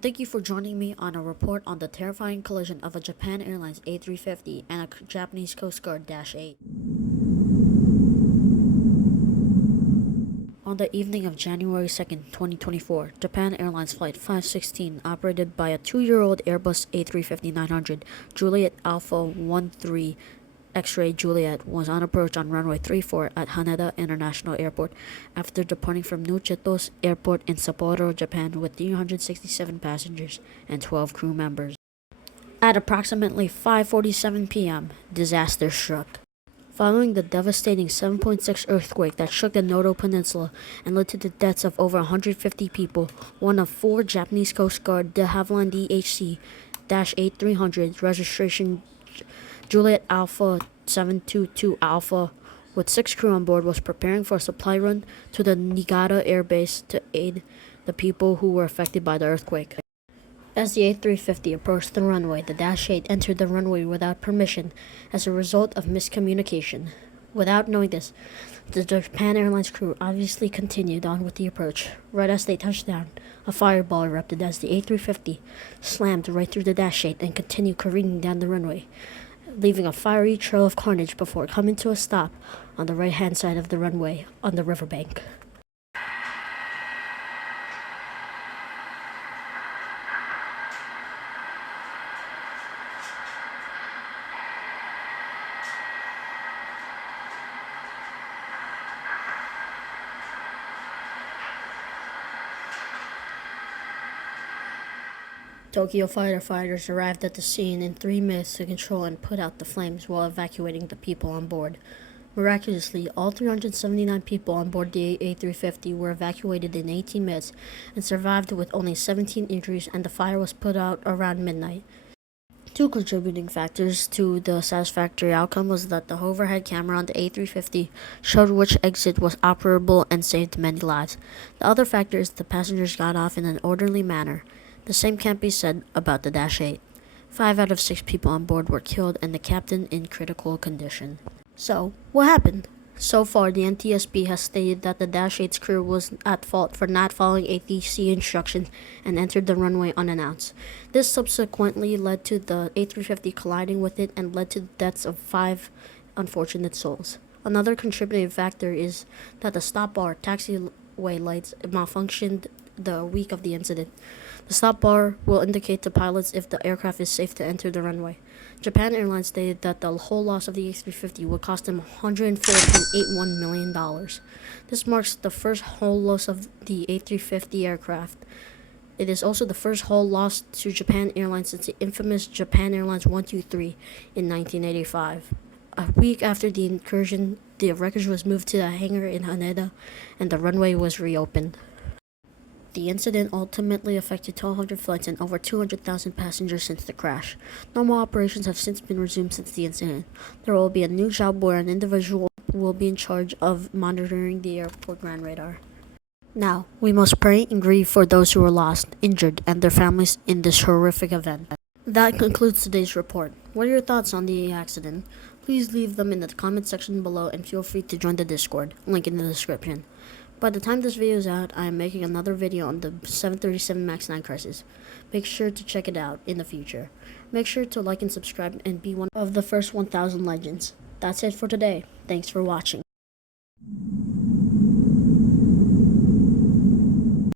and thank you for joining me on a report on the terrifying collision of a Japan Airlines A350 and a Japanese Coast Guard Dash 8. On the evening of January 2nd, 2024, Japan Airlines Flight 516, operated by a 2-year-old Airbus A350-900, Juliet Alpha 13 X-ray Juliet, was on approach on runway 34 at Haneda International Airport after departing from Nuchitos Airport in Sapporo, Japan, with 367 passengers and 12 crew members. At approximately 5:47 p.m., disaster struck. Following the devastating 7.6 earthquake that shook the Noto Peninsula and led to the deaths of over 150 people, one of 4 Japanese Coast Guard de Havilland DHC-A300 registration Juliet Alpha 722 Alpha, with 6 crew on board, was preparing for a supply run to the Niigata Air Base to aid the people who were affected by the earthquake. As the A350 approached the runway, the Dash 8 entered the runway without permission as a result of miscommunication. Without knowing this, the Japan Airlines crew obviously continued on with the approach. Right as they touched down, a fireball erupted as the A350 slammed right through the Dash 8 and continued careening down the runway, leaving a fiery trail of carnage before coming to a stop on the right-hand side of the runway on the riverbank. Tokyo firefighters arrived at the scene in 3 minutes to control and put out the flames while evacuating the people on board. Miraculously, all 379 people on board the A350 were evacuated in 18 minutes and survived with only 17 injuries, and the fire was put out around midnight. 2 contributing factors to the satisfactory outcome was that the overhead camera on the A350 showed which exit was operable and saved many lives. The other factor is the passengers got off in an orderly manner. The same can't be said about the Dash 8. 5 out of 6 people on board were killed and the captain in critical condition. So, what happened? So far, the NTSB has stated that the Dash 8's crew was at fault for not following ATC instructions and entered the runway unannounced. This subsequently led to the A350 colliding with it and led to the deaths of 5 unfortunate souls. Another contributing factor is that the stop bar taxiway lights malfunctioned the week of the incident. The stop bar will indicate to pilots if the aircraft is safe to enter the runway. Japan Airlines stated that the whole loss of the A350 would cost them $104.81 million. This marks the first whole loss of the A350 aircraft. It is also the first whole loss to Japan Airlines since the infamous Japan Airlines 123 in 1985. A week after the incursion, the wreckage was moved to a hangar in Haneda and the runway was reopened. The incident ultimately affected 1,200 flights and over 200,000 passengers since the crash. Normal operations have since been resumed since the incident. There will be a new job where an individual will be in charge of monitoring the airport ground radar. Now, we must pray and grieve for those who were lost, injured, and their families in this horrific event. That concludes today's report. What are your thoughts on the accident? Please leave them in the comment section below and feel free to join the Discord, link in the description. By the time this video is out, I am making another video on the 737 MAX 9 crisis. Make sure to check it out in the future. Make sure to like and subscribe and be one of the first 1,000 legends. That's it for today. Thanks for watching.